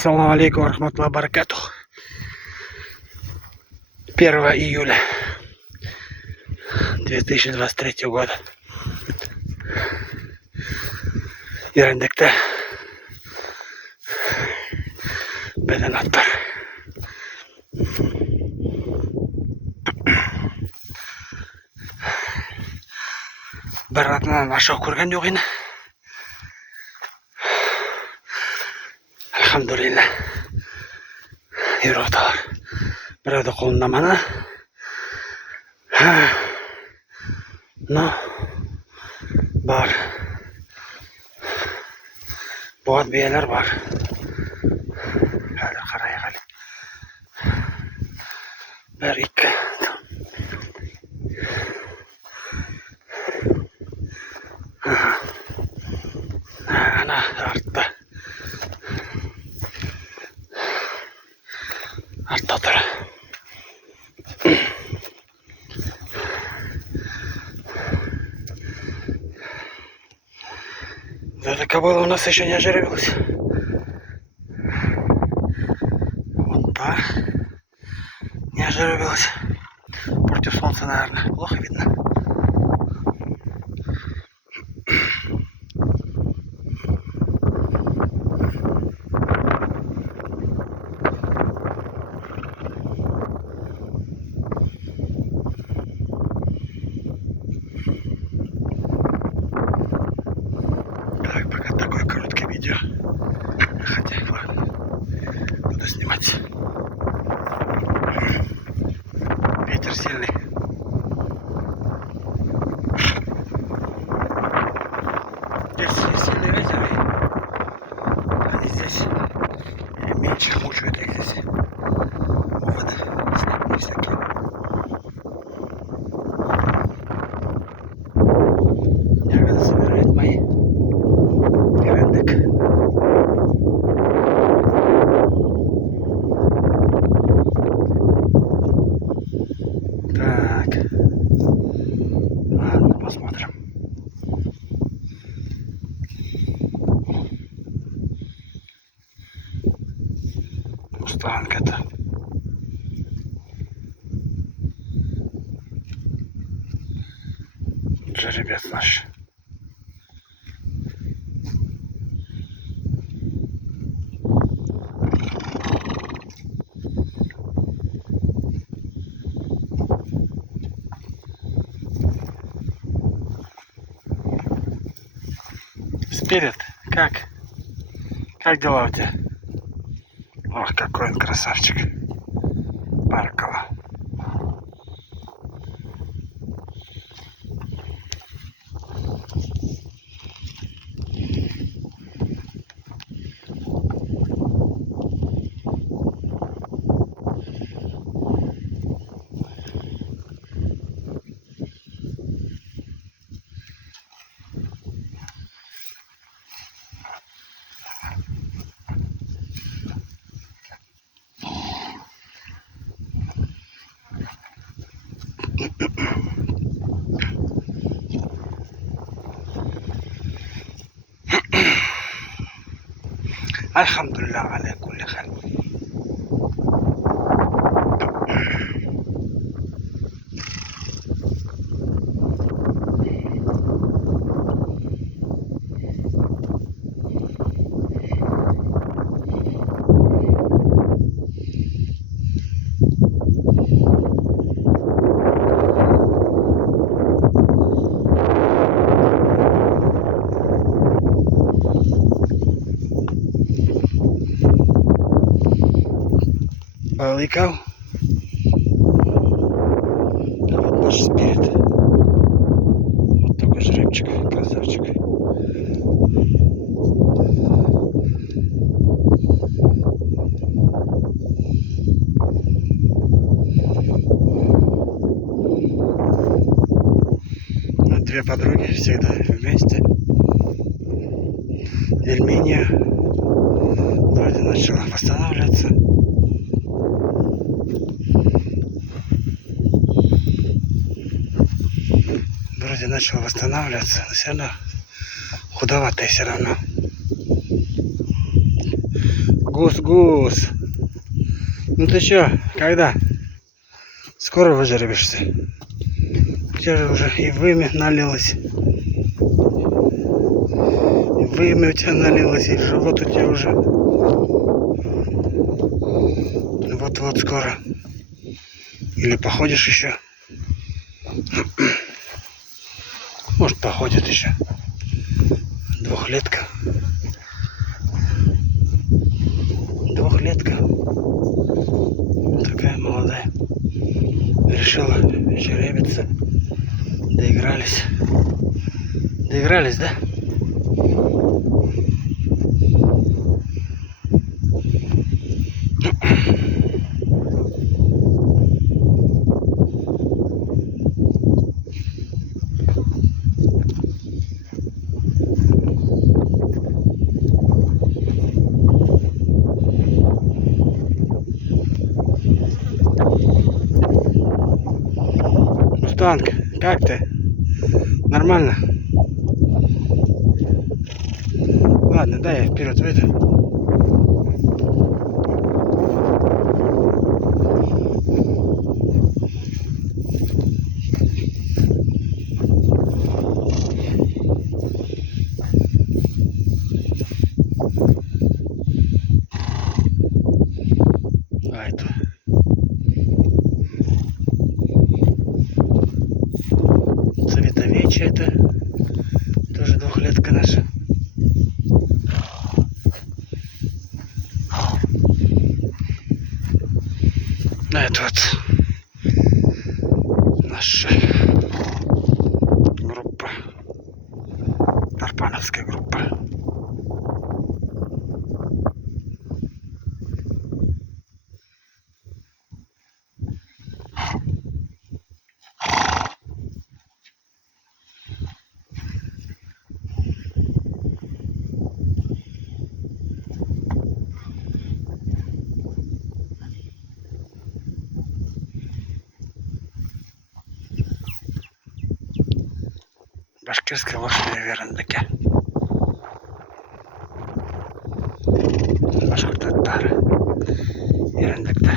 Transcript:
Ассаламу алейкум рахматуллахи баракатух. 1 июля 2023 года. Ерендекте беден аттар. Бір атынан ашау көрген жоқ ені. Алхамдулилля. Еуропталар. Біреуді қолында мана. Но бар. Бұғат биелер бар. Әлі қарайық әлі. Бір екі. Ана артта. Артта тұр. Эта кобыла у нас еще не ожиревилась. Вон та не ожиревилась. Против солнца, наверное, плохо видно. Пока такое короткое видео. Хотя, ладно, буду снимать. Ветер сильный. Здесь сильный ветер, и они здесь меньше мучают их здесь. Оводы, снегни всякие. Ягоды собирают мои. Ерендек. Так. Ладно, посмотрим. Мустанг-то. Жеребец наш. Спирит, как? Как дела у тебя? Ох, какой он красавчик. Баркала. Альхамдулилля аля кулли халь. Лыкал. А вот наш спирит. Вот такой жеребчик, красавчик. Две подруги всегда вместе. Эльминия вроде начала восстанавливаться. Вроде начала восстанавливаться, но все равно худоватая все равно. Гус-гус. Ну ты чё, когда? Скоро выжребешься. У тебя же уже и вымя налилось. И вымя у тебя налилось, и живот у тебя уже. Вот-вот скоро. Или походишь еще. Может, походит еще. Двухлетка. Двухлетка. Такая молодая. Решила жеребиться. Доигрались. Доигрались, да? Мустанг, как ты? Нормально? Ладно, дай я вперед выйду. А это Цветовечья, это тоже двухлетка наша. А это вот наша группа, Тарпановская группа. Башкирская лошадь в Ерендаке. Башкортостан. Ерендакта.